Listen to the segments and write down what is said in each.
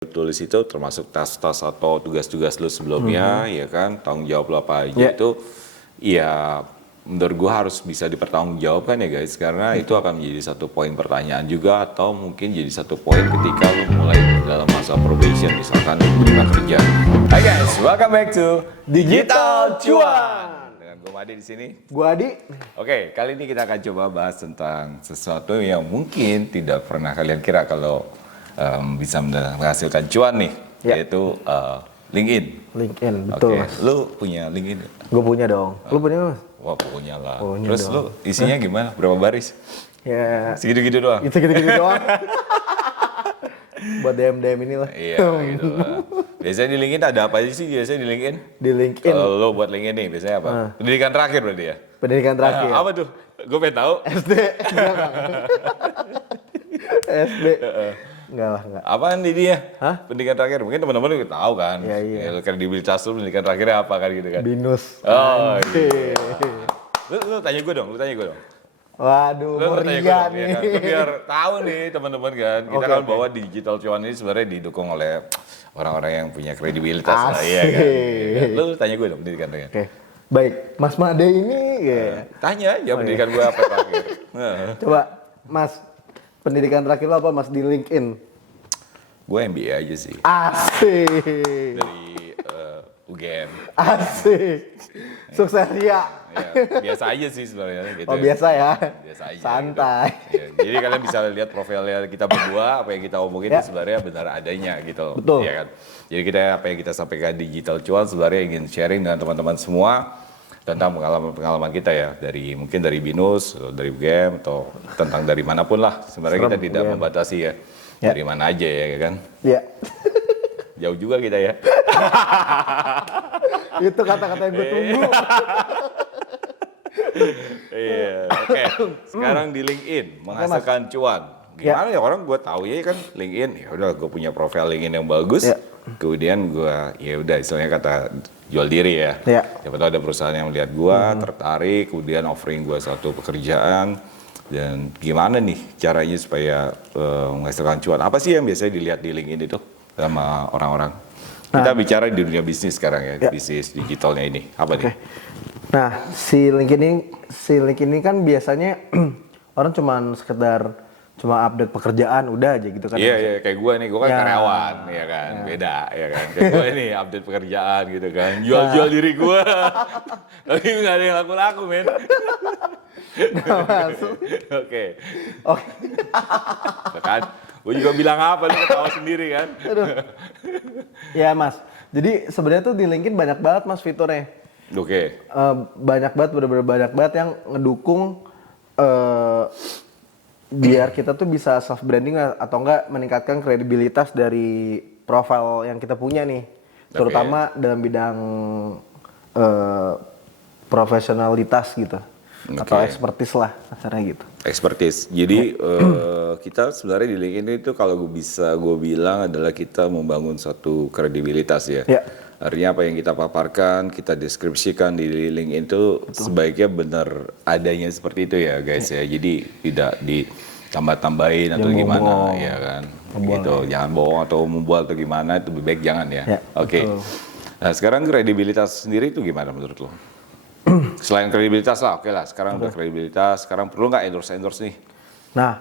tulis itu termasuk tas-tas atau tugas-tugas lu sebelumnya, ya kan, tanggung jawab lu apa aja itu, ya menurut gua harus bisa dipertanggungjawabkan ya guys, karena itu akan menjadi satu poin pertanyaan juga atau mungkin jadi satu poin ketika lu mulai dalam masa probation misalkan diterima kerja. Hai guys, welcome back to Digital Cuan. Dengan gua Madi di sini. Gua Adi. Oke, kali ini kita akan coba bahas tentang sesuatu yang mungkin tidak pernah kalian kira kalau bisa menghasilkan cuan nih, yaitu LinkedIn. LinkedIn, betul. Oke, lu punya LinkedIn? Gue punya dong. Lu punya Mas? Wah, punya lah. Punya Terus dong. lu isinya gimana? Berapa baris? Ya, Segitu-gitu doang? itu gitu-gitu doang. Buat DM ini lah. Iya, gitu lah. Biasanya di LinkedIn ada apa aja sih biasanya di LinkedIn? Di LinkedIn. Kalau lu buat LinkedIn nih, biasanya apa? Pendidikan terakhir berarti ya? Pendidikan terakhir. Apa tuh? Gue pengen tahu. SD. Enggak. SD. Enggak lah, enggak. Apaan di dia? Hah? Pendidikan terakhir. Mungkin teman-teman juga tahu kan. Iya, iya. Ya, kredibilitas lu pendidikan terakhirnya apa kan gitu kan. Binus. Oh, Anjir. Lu tanya gue dong, lu tanya gue dong. Waduh, Lu tanya gue meriah dong, nih. ya kan? Biar tahu nih teman-teman kan. Kita Oke, kan oke. bahwa digital cuan ini sebenarnya didukung oleh orang-orang yang punya kredibilitas lah, iya kan. Asik. Lu tanya gue dong pendidikan terakhir. Oke. Baik, Mas Made ini Tanya aja pendidikan gue apa terakhir. coba Mas, pendidikan terakhir lo apa Mas di LinkedIn? Gue MBA aja sih Asik. dari UGM. Asik. Sukses ya. Ya, biasa aja sih sebenarnya gitu. Oh, biasa ya? Biasa aja. Santai. Gitu. Ya, jadi kalian bisa lihat profilnya kita berdua, apa yang kita omongin itu sebenarnya benar adanya gitu. Betul. Ya kan? Jadi kita apa yang kita sampaikan digital cuan sebenarnya ingin sharing dengan teman-teman semua tentang pengalaman-pengalaman kita ya, dari mungkin dari Binus, atau dari UGM atau tentang dari manapun lah. Sebenarnya kita tidak membatasi ya. Dari mana aja ya kan. Ya. Jauh juga kita ya. Itu kata-kata yang gue tunggu. Iya, oke. Sekarang di LinkedIn menghasilkan cuan. Gimana ya orang gue tahu ya kan LinkedIn, ya udah gue punya profil LinkedIn yang bagus. Ya. Kemudian gue ya udah istilahnya kata jual diri ya. Ya. Siapa tahu ada perusahaan yang melihat gue tertarik, kemudian offering gue satu pekerjaan. Dan gimana nih caranya supaya menghasilkan cuan? Apa sih yang biasanya dilihat di LinkedIn itu sama orang-orang? Kita bicara di dunia bisnis sekarang ya, bisnis digitalnya ini. Apa nih? Nah, si LinkedIn ini kan biasanya orang cuma update pekerjaan udah aja gitu kan. Iya, iya, kayak gue nih, gue kan Ya. karyawan, ya kan, beda, ya kan. Kayak gue nih update pekerjaan gitu kan, jual-jual diri gue, tapi nggak ada yang laku-laku, men. Oke, kan, gue juga bilang apa, lu ketawa sendiri kan. Ya Mas, jadi sebenarnya tuh di LinkedIn banyak banget Mas fiturnya. Oke, Banyak banget, bener-bener banyak banget yang ngedukung biar kita tuh bisa self branding atau enggak meningkatkan kredibilitas dari profil yang kita punya nih, terutama dalam bidang profesionalitas gitu atau expertise lah kasarnya gitu. expertise. Jadi kita sebenarnya di LinkedIn itu kalau gue bilang adalah kita membangun satu kredibilitas ya. Ya. Artinya apa yang kita paparkan, kita deskripsikan di LinkedIn itu sebaiknya benar adanya seperti itu ya guys ya. Jadi tidak ditambah-tambahin atau gimana bohong. ya kan. Gitu. Jangan bohong atau membual atau gimana, itu lebih baik jangan ya. Oke. Nah, sekarang kredibilitas sendiri itu gimana menurut lo? Selain kredibilitas lah, oke lah. Sekarang udah kredibilitas, sekarang perlu nggak endorse nih? Nah,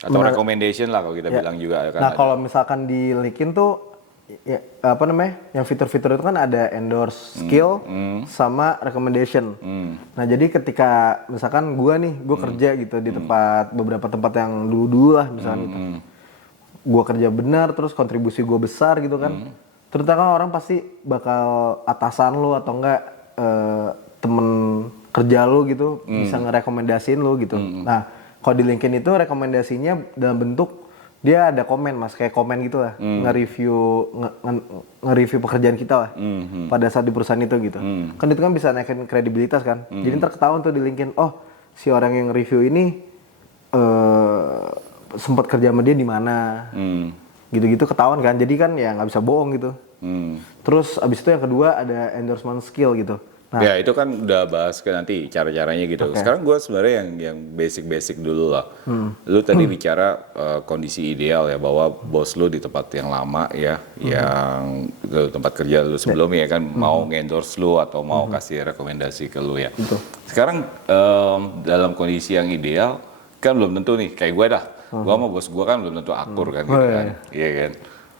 Atau recommendation lah kalau kita bilang juga kan. nah kalau misalkan di LinkedIn tuh ya, apa namanya, yang fitur-fitur itu kan ada endorse skill sama recommendation. Nah jadi ketika misalkan gue kerja gitu di beberapa tempat yang dulu lah misalkan gitu, gue kerja benar terus kontribusi gue besar gitu kan, terutama orang pasti bakal atasan lu atau enggak temen kerja lu gitu bisa ngerekomendasiin lu gitu. Nah kalau di LinkedIn itu rekomendasinya dalam bentuk dia ada komen Mas, kayak komen gitu lah, nge-review pekerjaan kita lah pada saat di perusahaan itu gitu. Kan itu kan bisa naikin kredibilitas kan. Jadi ntar ketahuan tuh di LinkedIn, oh si orang yang review ini sempat kerja sama dia di mana, gitu-gitu ketahuan kan. Jadi kan ya nggak bisa bohong gitu. Terus abis itu yang kedua ada endorsement skill gitu. Ya itu kan udah bahas ke nanti cara-caranya gitu. Sekarang gue sebenarnya yang basic-basic dulu lah. Lu tadi bicara kondisi ideal ya, bahwa bos lu di tempat yang lama ya, yang ke tempat kerja lu sebelumnya kan mau ngendorse lu atau mau kasih rekomendasi ke lu ya. Sekarang dalam kondisi yang ideal kan belum tentu nih, kayak gue dah. Gue sama bos gue kan belum tentu akur kan gitu kan. Iya kan.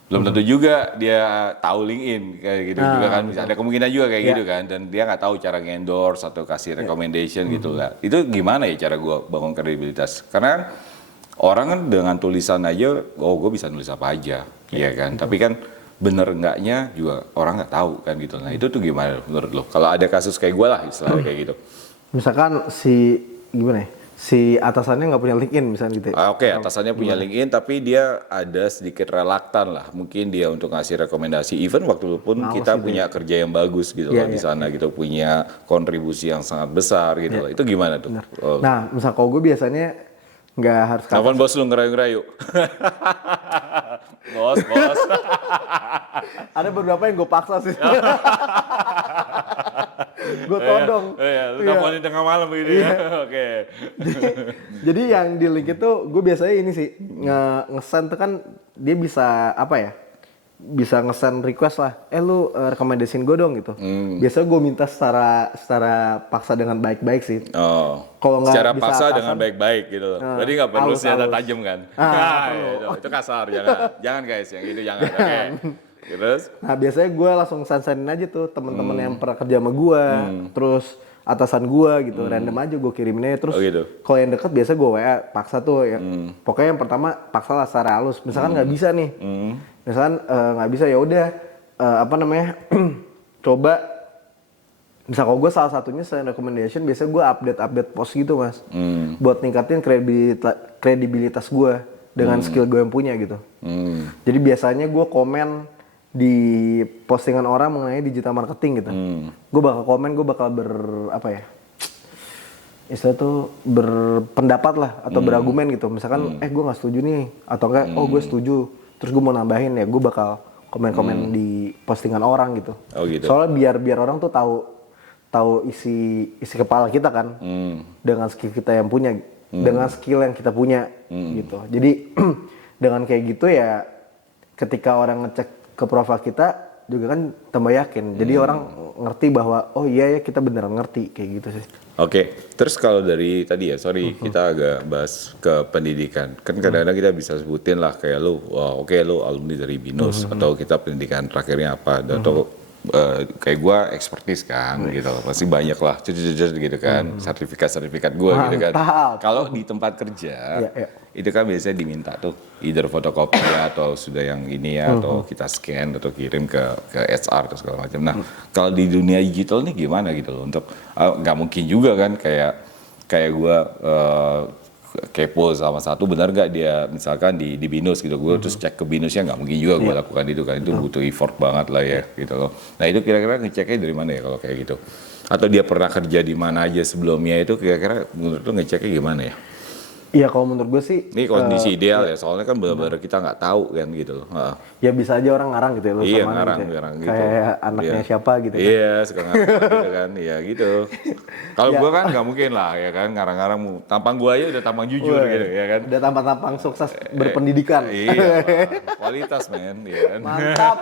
Belum tentu juga dia tahu LinkedIn kayak gitu juga kan, bisa ada kemungkinan juga kayak gitu kan, dan dia nggak tahu cara endorse atau kasih recommendation gitu lah. Itu gimana ya cara gue bangun kredibilitas? Karena orang kan dengan tulisan aja, oh gue bisa nulis apa aja, iya kan. Tapi kan bener enggaknya juga orang nggak tahu kan gitu. Nah itu tuh gimana menurut lo? Kalau ada kasus kayak gue lah istilahnya kayak gitu. Misalkan gimana ya? Si atasannya nggak punya LinkedIn misalnya gitu. Oke, atasannya punya LinkedIn tapi dia ada sedikit relaktan lah. Mungkin dia untuk ngasih rekomendasi. Even waktu pun kita punya kerja yang bagus gitu loh di sana gitu, punya kontribusi yang sangat besar gitu loh. Itu gimana tuh? Nah, misal kalau gue biasanya nggak harus Kapan bos lu ngerayu-ngerayu? Bos. ada beberapa yang gue paksa sih. Gue todong. Iya, lu teleponin tengah malam gitu ya. Oke. Jadi yang di link itu gue biasanya ini sih nge-send tuh kan dia bisa apa ya? Bisa nge-send request lah. Lu rekomendasiin gue dong gitu. Biasanya gue minta secara paksa dengan baik-baik sih. Oh. Kalau nggak secara bisa paksa atasan, dengan baik-baik gitu loh. Berarti nggak perlu senjata tajam kan? Itu kasar, jangan guys, yang itu jangan. Oke. Terus? Nah biasanya gue langsung send-sendin aja tuh teman-teman yang pernah kerja sama gue, terus atasan gue gitu, random aja gue kirimin aja. Terus kalau yang deket biasa gue WA paksa tuh ya. Pokoknya yang pertama paksa lah secara halus. Misalkan nggak bisa nih, misalkan nggak bisa ya udah coba. Misal kalau gue salah satunya selain recommendation, biasanya gue update post gitu mas, buat ningkatin kredibilitas gue dengan skill gue yang punya gitu. Jadi biasanya gue komen di postingan orang mengenai digital marketing gitu. Gue bakal komen, gue bakal istilah tuh berpendapat lah atau berargumen gitu. Misalkan gue nggak setuju nih atau enggak, gue setuju. Terus gue mau nambahin ya, gue bakal komen-komen di postingan orang gitu. Oh gitu. Soalnya biar orang tuh tahu isi kepala kita kan, dengan skill kita yang punya, dengan skill yang kita punya gitu. Jadi dengan kayak gitu ya, ketika orang ngecek ke profil kita juga kan tambah yakin. Jadi orang ngerti bahwa oh iya ya kita beneran ngerti kayak gitu sih. Oke, terus kalau dari tadi ya, kita agak bahas ke pendidikan. Kan kadang-kadang kita bisa sebutin lah kayak lu, lu alumni dari BINUS atau kita pendidikan terakhirnya apa, atau kayak gue expertise kan gitu, pasti banyak lah gitu kan, sertifikat gue gitu kan. Kalau di tempat kerja itu kan biasanya diminta tuh either fotokopi atau sudah yang ini ya, atau kita scan atau kirim ke HR atau segala macam. Nah kalau di dunia digital nih gimana gitu loh, untuk nggak mungkin juga kan kayak gue kepo sama satu, benar nggak dia misalkan di BINUS gitu, gue terus cek ke BINUSnya, nggak mungkin juga gue lakukan itu kan, itu butuh effort banget lah ya gitu loh. Nah itu kira-kira ngeceknya dari mana ya kalau kayak gitu, atau dia pernah kerja di mana aja sebelumnya, itu kira-kira menurut lo ngeceknya gimana ya? Iya kalau menurut gue sih ini kondisi ideal ya, soalnya kan benar-benar kita nggak tahu kan gitu loh. Ya bisa aja orang ngarang gitu ya, iya ngarang gitu, kayak anaknya siapa gitu kan. Iya suka ngarang gitu kan, iya gitu. Kalau gue kan nggak mungkin lah ya kan, ngarang-ngarang, tampang gue aja udah tampang jujur gitu ya kan, udah tampang sukses berpendidikan. Iya kualitas men ya kan. Mantap.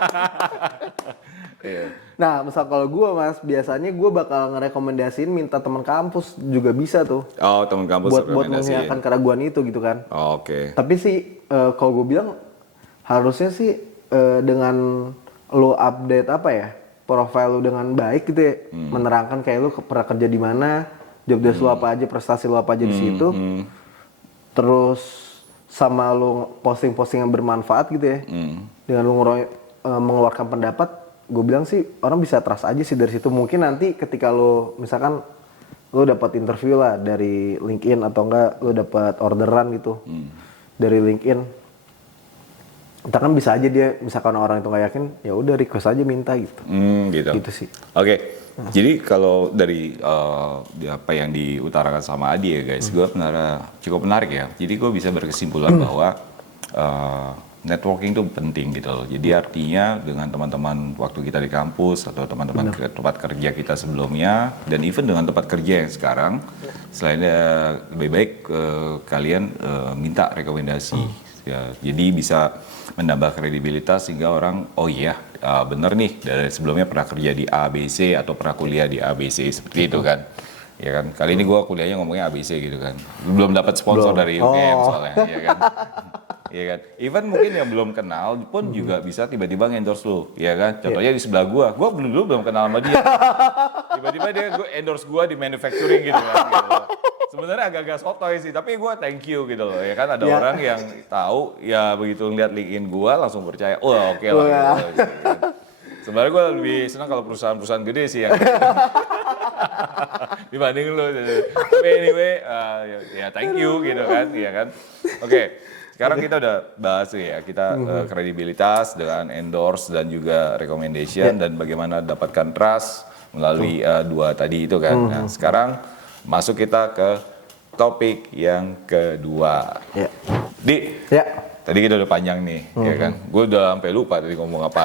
Iya. Nah, misal kalau gue mas, biasanya gue bakal ngerekomendasiin minta teman kampus juga bisa tuh. Oh, teman kampus buat menghilangkan keraguan itu gitu kan. Oh, oke. Tapi sih kalau gue bilang harusnya sih dengan lo update profile lo dengan baik gitu ya, menerangkan kayak lo pernah kerja di mana, job desk lo apa aja, prestasi lo apa aja di situ. Terus sama lo posting-posting yang bermanfaat gitu ya. Dengan lo mengeluarkan pendapat, gue bilang sih orang bisa trust aja sih dari situ. Mungkin nanti ketika lo misalkan lo dapat interview lah dari LinkedIn atau enggak lo dapat orderan gitu dari LinkedIn, entah kan bisa aja dia misalkan orang itu nggak yakin, ya udah request aja minta gitu. Gitu sih. Oke. Jadi kalau dari apa yang diutarakan sama Adi ya guys, gue cukup menarik ya. Jadi gue bisa berkesimpulan bahwa networking itu penting gitu loh. Jadi artinya dengan teman-teman waktu kita di kampus atau teman-teman ke tempat kerja kita sebelumnya dan even dengan tempat kerja yang sekarang, selain lebih baik kalian minta rekomendasi. Ya, jadi bisa menambah kredibilitas sehingga orang oh iya bener nih dari sebelumnya pernah kerja di ABC atau pernah kuliah di ABC seperti itu kan. Ya kan, kali ini gue kuliahnya ngomongnya ABC gitu kan. Belum dapat sponsor dari UGM soalnya, ya kan. Iya kan, even mungkin yang belum kenal pun juga bisa tiba-tiba endorse lu, ya kan. Contohnya di sebelah gua dulu belum kenal sama dia. Tiba-tiba dia endorse gua di manufacturing gitu kan. Gitu. Sebenarnya agak-agak sotoy sih, tapi gua thank you gitu loh. Ya kan ada orang yang tahu, ya begitu ngeliat LinkedIn gua langsung percaya, oh oke lah. Gitu, kan. Sebenarnya gua lebih senang kalau perusahaan-perusahaan gede sih yang dibanding lu. Tapi anyway, ya thank you gitu kan, ya kan. Oke. Sekarang kita udah bahas ya, kita kredibilitas dengan endorse dan juga recommendation dan bagaimana dapatkan trust melalui dua tadi itu kan. Nah, sekarang masuk kita ke topik yang kedua. Di, tadi kita udah panjang nih, ya kan. Gue udah sampai lupa tadi ngomong apa.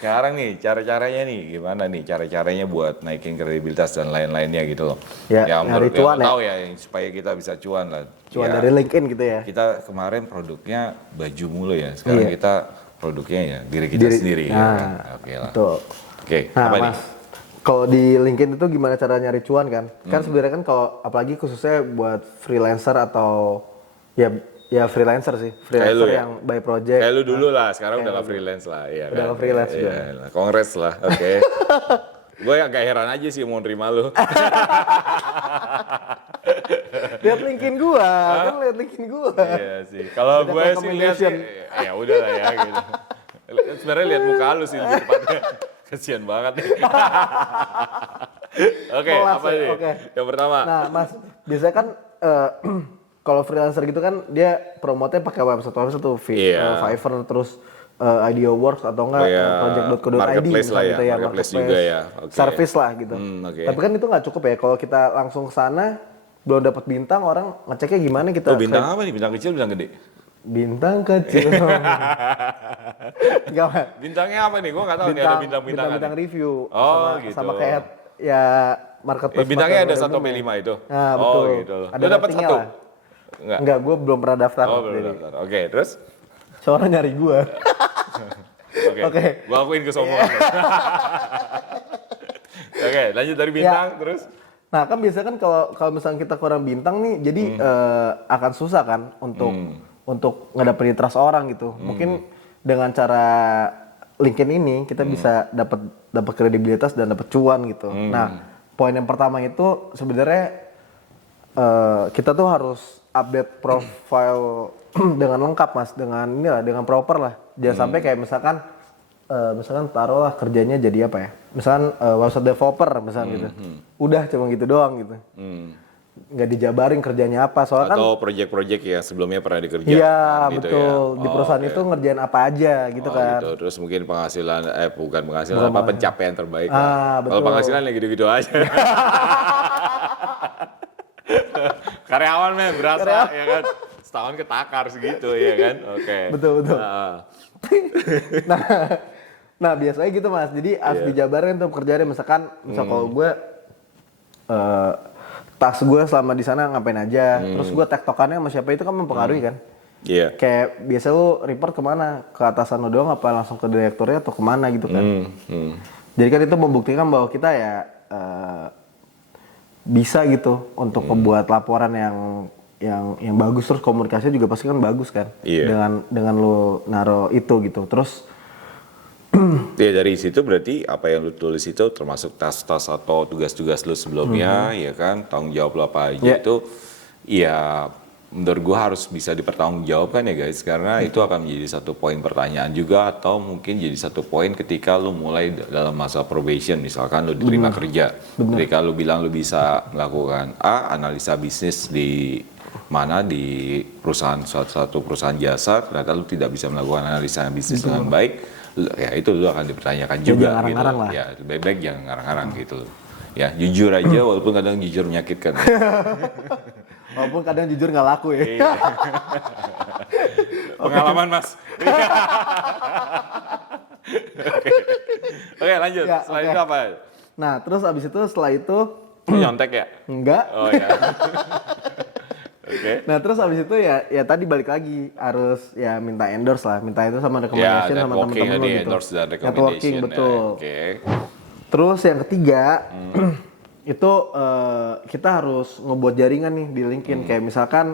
Sekarang nih, cara-caranya nih, gimana nih cara-caranya buat naikin kredibilitas dan lain-lainnya gitu loh. Ya, menurut cuan tahu ya, supaya kita bisa cuan lah. Cuan ya, dari LinkedIn gitu ya. Kita kemarin produknya baju mulu ya, sekarang kita produknya ya diri kita sendiri. Ya, kan? Oke lah. Betul. Oke, nah, apa Mas, nih? Kalau di LinkedIn itu gimana cara nyari cuan kan? Kan sebenarnya kan kalau apalagi khususnya buat freelancer atau ya freelancer sih, freelancer ya? yang by project. Kayak lu dulu lah, sekarang udah gak freelance lah. Iya, udah kan? gak freelance juga. Iya, kongres lah, oke. Gue agak heran aja sih mau nerima lu. Lihat LinkedIn gua, kan lihat LinkedIn gua. Iya sih, kalau gue sih lihat sih, ya udah lah ya gitu. Sebenarnya lihat muka lu sih lebih tepatnya. Kasian banget nih. Oke, apa nih? Yang pertama. Nah, Mas, biasanya kan kalau freelancer gitu kan dia promotenya pakai website tuh, Fiverr terus Ideo Works atau enggak project.co.id marketplace lah ya, gitu ya, marketplace juga ya. Service lah gitu. Tapi kan itu nggak cukup ya kalau kita langsung ke sana belum dapat bintang, orang ngeceknya gimana kita? Bintang apa nih? Bintang kecil, bintang gede? Bintang kecil. Bintangnya apa nih? Gue nggak tahu nih ada bintang-bintangan. Bintang review. Gitu. Sama kayak ya marketplace. Bintangnya ada 1-5 itu? Nah, betul. Gitu. Ada lu dapat 1? Enggak, gue belum pernah daftar. Belum daftar. Oke, terus? Seorang nyari gue. Oke. Gue akuin kesombongan. Oke, lanjut dari bintang terus. Nah, kan biasanya kan kalau misalnya kita kurang bintang nih, jadi akan susah kan untuk ngedapetin trust orang gitu. Mungkin dengan cara LinkedIn ini kita bisa dapat kredibilitas dan dapat cuan gitu. Nah, poin yang pertama itu sebenarnya kita tuh harus update profile dengan lengkap, Mas, dengan proper lah. Jangan sampai kayak misalkan taruhlah kerjanya jadi apa ya? Misalkan website developer misalkan gitu. Udah cuma gitu doang gitu. Nggak dijabarin kerjanya apa, soalnya atau project-project yang sebelumnya pernah dikerjakan. Iya, gitu betul. Ya? Di perusahaan itu ngerjain apa aja gitu kan. Gitu. Terus mungkin penghasilan, bukan penghasilan, apa pencapaian terbaik. Betul. Kalau penghasilan ya gitu-gitu aja. Karyawan men berasa ya kan. Setahun ketakar segitu ya kan. Oke. Betul. Nah, biasanya gitu, Mas. Jadi harus dijabarin tuh pekerjaannya. Misal kalau gue tas gue selama di sana ngapain aja, terus gue tektokannya sama siapa itu kan mempengaruhi kan. Iya. Kayak biasa lu report kemana? Ke atasan lu doang apa langsung ke direkturnya atau kemana gitu kan. Jadi kan itu membuktikan bahwa kita ya bisa gitu untuk membuat laporan yang bagus, terus komunikasinya juga pasti kan bagus kan. Dengan lu naro itu gitu. Terus ya dari situ berarti apa yang lu tulis itu termasuk tas-tas atau tugas-tugas lu sebelumnya, ya kan, tanggung jawab lu apa aja itu, ya menurut gua harus bisa dipertanggungjawabkan ya guys, karena itu akan menjadi satu poin pertanyaan juga, atau mungkin jadi satu poin ketika lu mulai dalam masa probation, misalkan lu diterima kerja, ketika lu bilang lu bisa melakukan analisa bisnis di mana di perusahaan satu perusahaan jasa, ternyata lu tidak bisa melakukan analisa bisnis dengan baik. Ya itu lu akan dipertanyakan juga gitu. Ya baik-baik jangan ngarang-ngarang gitu. Ya jujur aja walaupun kadang jujur menyakitkan. Walaupun kadang jujur nggak laku ya. Pengalaman Mas. Oke. Oke, lanjut. Ya, Selain oke. itu apa? Nah, terus abis itu setelah itu Nyontek ya? enggak. Oh ya. Oke. Nah, terus abis itu ya tadi balik lagi harus ya minta endorse lah, minta itu sama Ya, recommendation sama networking teman-teman lo tadi, gitu. endorse dan Networking recommendation. betul. Ya, oke. Terus yang ketiga itu kita harus ngebuat jaringan nih di LinkedIn kayak misalkan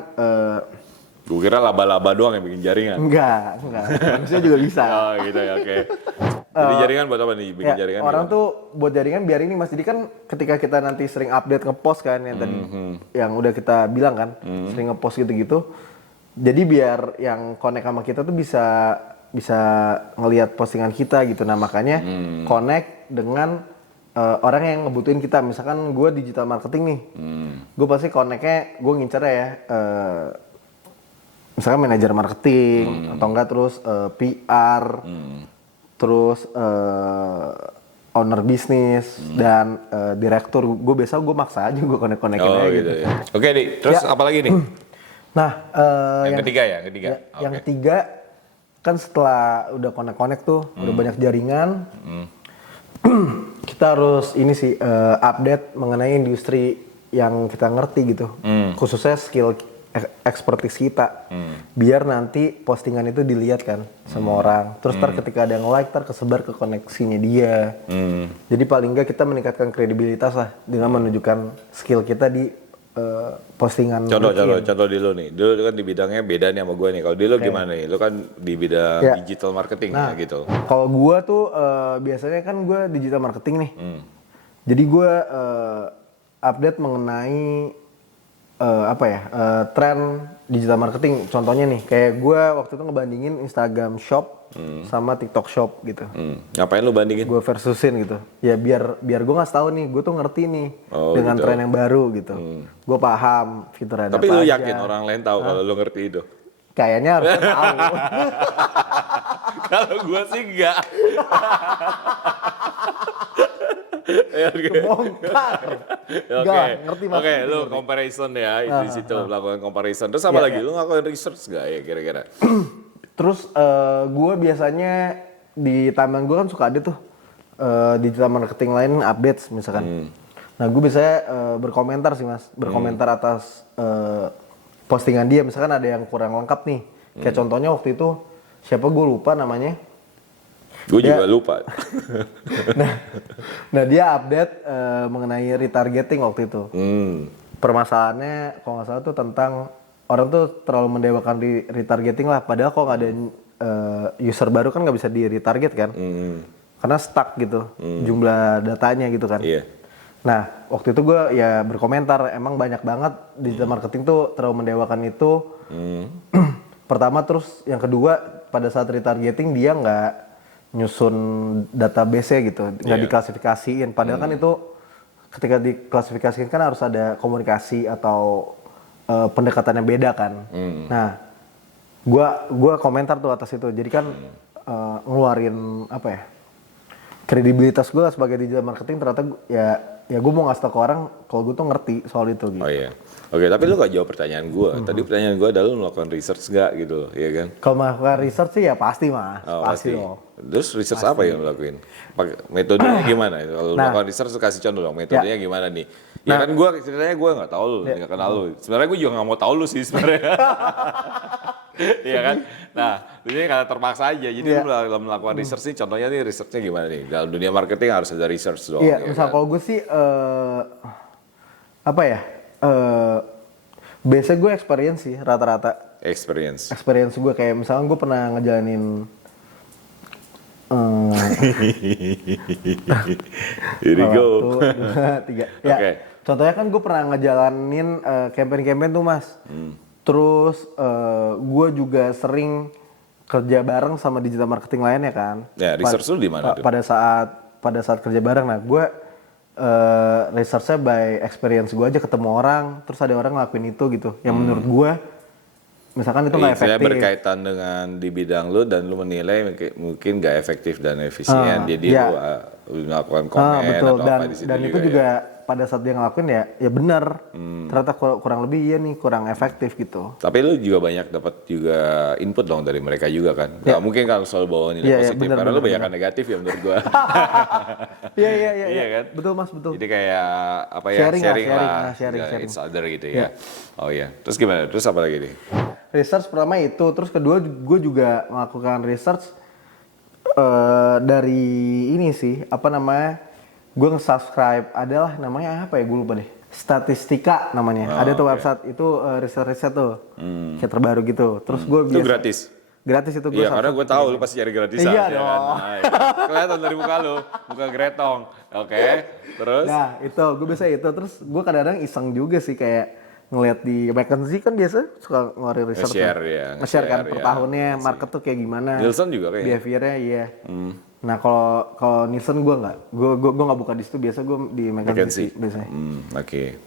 Gue kira laba-laba doang yang bikin jaringan. enggak, manusia juga bisa. Oh gitu ya, oke. Jadi jaringan buat apa nih? Bikin Ya, jaringan orang gimana? tuh buat jaringan biar ini Mas. Jadi kan ketika kita nanti sering update ngepost kan yang tadi yang udah kita bilang kan, sering ngepost gitu-gitu. Jadi biar yang connect sama kita tuh bisa ngelihat postingan kita gitu. Nah, makanya connect dengan orang yang ngebutuhin kita. Misalkan gue digital marketing nih. Gue pasti connect-nya gue ngincer ya misalkan manajer marketing atau enggak terus PR. Terus owner bisnis dan direktur. Gue biasa gue maksa aja gue konek-konekin Oh aja gitu gitu. ya. Oke nih, terus Ya. apa lagi nih? Nah, Yang ketiga ya, ketiga. yang Oke. ketiga kan setelah udah konek-konek tuh, udah banyak jaringan, kita harus ini sih update mengenai industri yang kita ngerti gitu, khususnya skill expertise kita, biar nanti postingan itu dilihat kan sama orang. Terus ketika ada yang like, kesebar ke koneksinya dia. Jadi paling nggak kita meningkatkan kredibilitas lah dengan menunjukkan skill kita di postingan. Contoh di lo nih. Dulu kan di bidangnya beda nih sama gue nih. Kalau di lo gimana nih? Lo kan di bidang Ya. digital marketing Nah, ya gitu. kalau gue tuh biasanya kan gue digital marketing nih. Jadi gue update mengenai tren digital marketing. Contohnya nih, kayak gue waktu itu ngebandingin Instagram Shop sama TikTok Shop gitu. Ngapain lo bandingin? Gue versusin gitu. Ya biar gue ngasih tahu nih, gue tuh ngerti nih Oh, dengan gitu. tren yang baru gitu. Gue paham fiturnya Tapi apa lo aja. yakin orang lain tahu kalau lo ngerti itu? Kayaknya harusnya tahu. Kalau gue sih enggak. Ya, oke. Bongkar. Ya, Nggak, Oke, ngerti Oke, maksudnya, lu ngerti. comparison ya di situ melakukan comparison. Terus apa Iya, lagi? iya. Lu ngelakuin research nggak ya kira-kira? Terus gue biasanya di timeline gue kan suka ada tuh digital marketing lain updates misalkan. Nah gue biasanya berkomentar sih mas, berkomentar atas postingan dia. Misalkan ada yang kurang lengkap nih. Kayak contohnya waktu itu siapa gue lupa namanya. Gue Ya. juga lupa. Nah dia update mengenai retargeting waktu itu. Permasalahannya kalau nggak salah tuh tentang orang tuh terlalu mendewakan retargeting lah. Padahal kalau nggak ada user baru kan nggak bisa di retarget kan. Karena stuck gitu jumlah datanya gitu kan. Iya. Nah waktu itu gue ya berkomentar emang banyak banget digital marketing tuh terlalu mendewakan itu. Pertama, terus yang kedua pada saat retargeting dia nggak nyusun database-nya gitu, nggak Iya. diklasifikasiin. Padahal kan itu ketika diklasifikasikan kan harus ada komunikasi atau pendekatan yang beda kan. Nah, gua komentar tuh atas itu. Jadi kan ngeluarin apa ya? Kredibilitas gue sebagai digital marketing ternyata ya gue mau ngasih tau ke orang kalau gue tuh ngerti soal itu gitu. Oh iya. Oke, tapi lu gak jawab pertanyaan gue. Tadi pertanyaan gue adalah lu melakukan research nggak gitu loh, iya kan? Kalau melakukan research sih ya pasti mas, Oh, pasti dong. Terus research apa yang lu lakuin? Metodenya gimana? Kalau lu Nah. melakukan research lu kasih contoh dong, metodenya gimana nih? Ya kan gue ceritanya gue nggak tahu lu, nggak kenal lu. Sebenarnya gue juga nggak mau tahu lu sih sebenarnya. Iya kan? Nah, ini karena terpaksa aja. Jadi lu dalam melakukan research nih, contohnya nih researchnya gimana nih? Dalam dunia marketing harus ada research dong. Iya, ya misal kan? kalau gue sih apa ya? Biasanya gue experience sih rata-rata. Experience. Experience gue kayak misalnya gue pernah ngejalanin Here we go. 1, 2, 3. Ya, Oke. contohnya kan gue pernah ngejalanin campaign-campaign tuh mas. Terus gue juga sering kerja bareng sama digital marketing lainnya kan. Ya, research lu di mana tuh? Pada saat kerja bareng, nah gue researchnya by experience gue aja ketemu orang, terus ada orang ngelakuin itu gitu. Yang menurut gue, misalkan itu nggak Istilahnya efektif. berkaitan dengan di bidang lu dan lu menilai mungkin nggak efektif dan efisien. Jadi ya. lu melakukan komen betul. atau Dan apa di situ dan itu ya. juga pada saat dia ngelakuin ya benar. Ternyata kurang lebih iya nih kurang efektif gitu. Tapi lu juga banyak dapat juga input dong dari mereka juga kan. Gak mungkin kan selalu bawa nilai Iya, positif benar, karena lu benar, banyak negatif ya menurut gua. Iya Iya kan? Betul Mas, betul. Jadi kayak apa ya Sharing sharing lah, lah, sharing. each other gitu ya. Oh iya. Terus gimana? Terus apa lagi nih? Research pertama itu, terus kedua gue juga melakukan research dari ini sih, apa namanya? Gue nge-subscribe adalah namanya apa ya, gue lupa deh. Statistika namanya. Ada tuh website itu riset-riset tuh. Kayak terbaru gitu. Terus gue Itu gratis. gratis itu gue Iya, karena gue tahu lu pasti cari gratisan. Iya ya dong. Kan? Nah, iya. Kelihatan dari muka lu, muka gretong. Oke, terus? Nah itu, gue biasa itu. Terus gue kadang-kadang iseng juga sih kayak ngeliat di McKinsey kan biasa suka ngeluarin research. Nge-share ya. Nge-share kan per ya. tahunnya market tuh kayak gimana. Nielsen juga kayaknya. Behaviornya iya. Nah kalau Nielsen gue nggak, gue nggak buka di situ, biasa gue di McKinsey biasanya. Oke.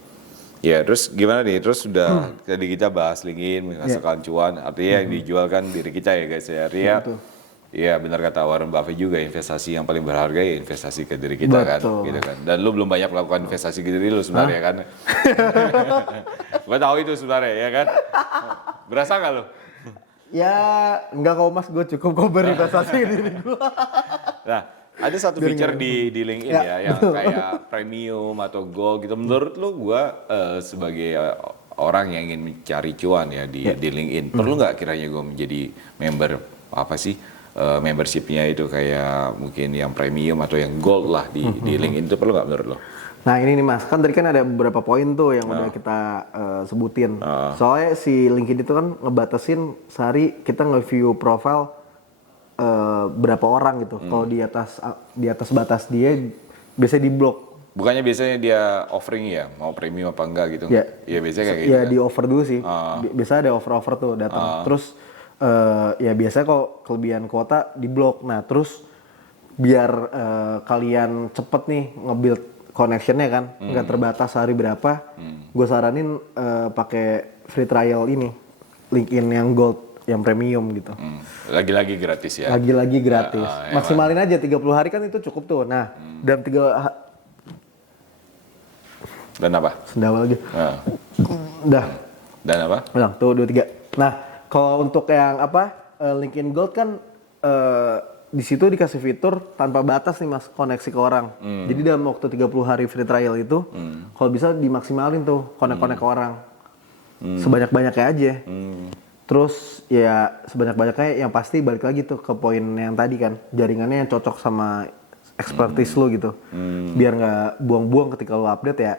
Ya, terus gimana nih? Terus sudah tadi kita bahas LinkedIn menghasilkan cuan, artinya yang dijual kan diri kita ya guys ya. Artinya, iya benar kata Warren Buffett juga, investasi yang paling berharga ya investasi ke diri kita kan, gitu kan. Dan lu belum banyak melakukan investasi ke diri lu sebenarnya kan. Gua tahu itu sebenarnya ya kan. Berasa nggak lu? Ya enggak kok Mas, gue cukup kok berinvestasi di diri gue. Nah, ada satu feature di LinkedIn ya yang kayak premium atau gold gitu. Menurut lu gua sebagai orang yang ingin mencari cuan ya di LinkedIn, perlu nggak kiranya gua menjadi member apa sih membershipnya itu kayak mungkin yang premium atau yang gold lah di LinkedIn itu perlu nggak menurut lo? Nah ini nih Mas, kan tadi kan ada beberapa poin tuh yang udah kita sebutin. Soalnya si LinkedIn itu kan ngebatasin sehari kita nge-view profile berapa orang gitu. Kalau di atas batas dia biasanya di blok. Bukannya biasanya dia offering ya, mau premium apa enggak gitu? Iya biasanya kayak gitu. Ya kan? di offer dulu sih. Biasanya ada offer-offer tuh datang. Terus ya biasanya kalau kelebihan kuota di blok. Nah terus biar kalian cepet nih nge-build connectionnya kan, nggak terbatas hari berapa. Gue saranin pakai free trial ini, LinkedIn yang gold, yang premium gitu. Lagi-lagi gratis ya? Lagi-lagi gratis. Maksimalin aja 30 hari kan itu cukup tuh. Nah, dalam 3 Dan apa? sendawa lagi. Udah. Dan apa? Udah, tuh 2, 3. Nah, kalau untuk yang apa, LinkedIn Gold kan di situ dikasih fitur tanpa batas nih Mas, koneksi ke orang. Jadi dalam waktu 30 hari free trial itu, kalau bisa dimaksimalin tuh konek-konek ke orang. Sebanyak-banyaknya aja. Terus ya sebanyak-banyaknya yang pasti balik lagi tuh ke poin yang tadi kan, jaringannya yang cocok sama expertise lo gitu. Biar nggak buang-buang ketika lo update ya,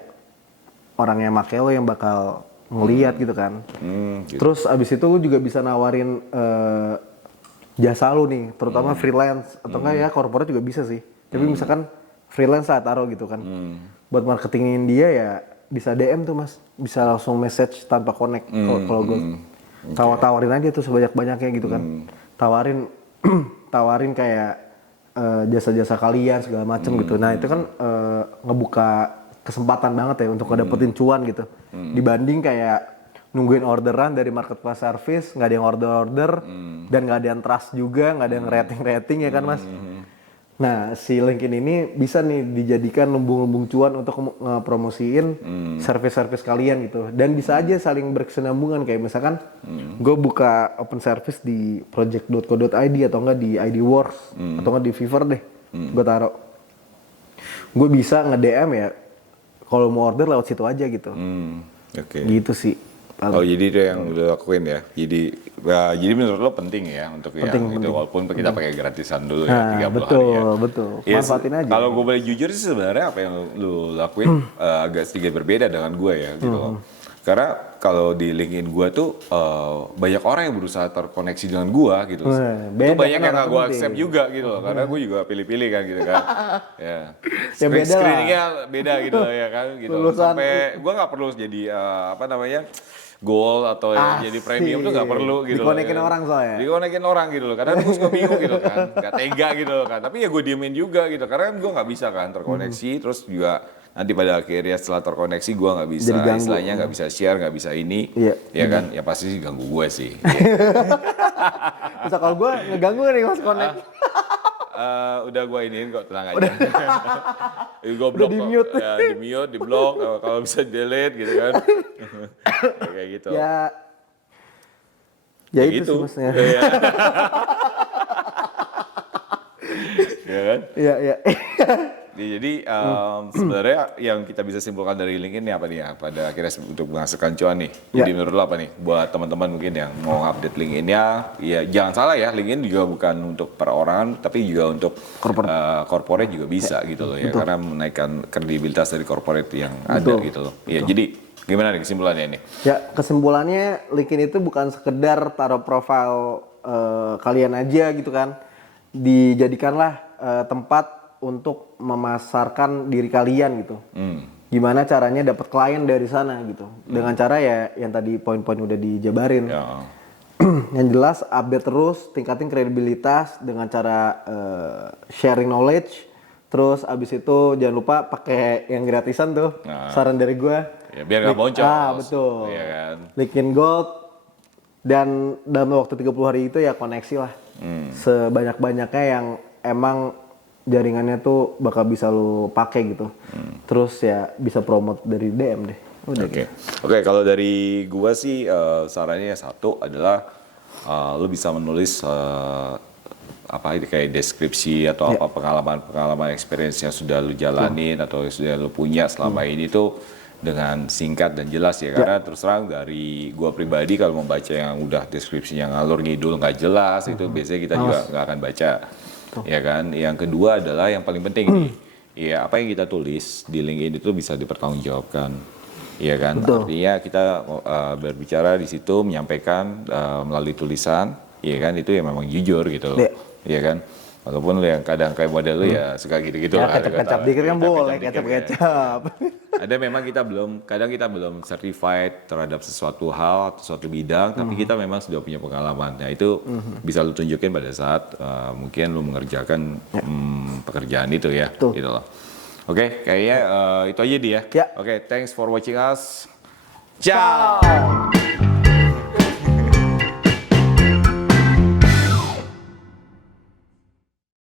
orang yang make lo yang bakal ngeliat gitu kan. Gitu. Terus abis itu lo juga bisa nawarin jasa lo nih, terutama freelance atau enggak ya korporat juga bisa sih. Tapi misalkan freelance lah taruh gitu kan. Buat marketingin dia ya bisa DM tuh Mas, bisa langsung message tanpa connect kalau gue. Tawarin aja tuh sebanyak-banyaknya gitu kan. Tawarin kayak jasa-jasa kalian segala macem gitu. Nah itu kan ngebuka kesempatan banget ya untuk ngedapetin cuan gitu. Dibanding kayak nungguin orderan dari marketplace service, nggak ada yang order dan nggak ada yang trust juga, nggak ada yang rating ya kan Mas. Nah si LinkedIn ini bisa nih dijadikan lumbung-lumbung cuan untuk ngepromosiin service-service kalian gitu. Dan bisa aja saling berkesinambungan kayak misalkan gue buka open service di project.co.id atau enggak di ID Wars atau enggak di Fiverr deh. Gue taruh. Gue bisa nge-DM ya kalau mau order lewat situ aja gitu. Gitu sih. Oh jadi itu yang lo lakuin ya. Jadi menurut lo penting ya untuk penting. Itu walaupun kita pakai gratisan dulu ya 30 hari ya. Betul. Manfaatin aja. Kalau gue boleh jujur sih sebenarnya apa yang lo lakuin agak sedikit berbeda dengan gue ya gitu loh. Karena kalau di LinkedIn gue tuh banyak orang yang berusaha terkoneksi dengan gue gitu. Itu banyak yang gak gue accept juga gitu loh. Karena gue juga pilih-pilih kan gitu kan. Ya. Screeningnya beda gitu loh ya kan. Gitu. Sampai gue gak perlu jadi apa namanya gold atau jadi premium tuh gak perlu gitu loh. Dikonekin orang soalnya. Dikonekin orang gitu loh. Kadang gue suka bingung gitu kan. Gak tega gitu loh kan. Tapi ya gue diemin juga gitu. Karena gue gak bisa kan terkoneksi. Terus juga nanti pada akhirnya setelah terkoneksi gue nggak bisa istilahnya nggak bisa share nggak bisa ini ya kan ya pasti sih ganggu gue sih. Bisa kalau gue ngeganggu nih Mas connect. udah gua iniin kok, tenang aja. Gua Udah blok kok. di-mute. Ya, di blok, kalau bisa delete gitu kan. Ya, kayak gitu. Ya Kayak itu gitu. sih maksudnya. Iya. Ya kan? Iya, iya. Jadi sebenarnya yang kita bisa simpulkan dari LinkedIn ini apa nih ya? Pada akhirnya untuk menghasilkan cuan nih. Ya. Jadi menurut lo apa nih? Buat teman-teman mungkin yang mau update LinkedIn-nya, ya jangan salah ya, LinkedIn juga bukan untuk perorangan, tapi juga untuk corporate juga bisa gitu loh ya. Karena menaikkan kredibilitas dari corporate yang ada gitu loh. Ya, jadi gimana nih kesimpulannya ini? Ya, kesimpulannya LinkedIn itu bukan sekedar taruh profil kalian aja gitu kan. Dijadikanlah tempat untuk memasarkan diri kalian gitu. Gimana caranya dapat klien dari sana gitu. Dengan cara ya yang tadi poin-poin udah dijabarin. Ya. Yang jelas update terus, tingkatin kredibilitas dengan cara sharing knowledge. Terus abis itu jangan lupa pakai yang gratisan tuh. Saran dari gua. Ya, biar nggak boncos. Betul. Iya kan? LinkedIn Gold dan dalam waktu 30 hari itu ya koneksi lah. Sebanyak-banyaknya yang emang jaringannya tuh bakal bisa lu pakai gitu. Terus ya bisa promote dari DM deh. Udah Oke. Oke, kalau dari gua sih sarannya satu adalah lu bisa menulis apa itu kayak deskripsi atau apa pengalaman experience yang sudah lu jalanin atau sudah lu punya selama ini tuh dengan singkat dan jelas ya. Karena terus terang dari gua pribadi kalau membaca yang udah deskripsinya ngalur ngidul nggak jelas itu biasanya kita juga nggak akan baca. Ya kan. Yang kedua adalah yang paling penting nih. Ya apa yang kita tulis di LinkedIn itu bisa dipertanggungjawabkan. Iya kan. Artinya kita berbicara di situ menyampaikan melalui tulisan, iya kan itu ya memang jujur gitu. Iya kan. Walaupun lu yang kadang kayak model lu ya suka gitu-gitu ya, lah. kecap-kecap dikit kan boleh, kecap-kecap. Ada memang kadang kita belum certified terhadap sesuatu hal atau suatu bidang, tapi kita memang sudah punya pengalaman. Nah itu bisa lu tunjukin pada saat mungkin lu mengerjakan pekerjaan itu ya. Gitu loh. Oke, kayaknya itu aja dia. Ya. Oke, thanks for watching us. Ciao.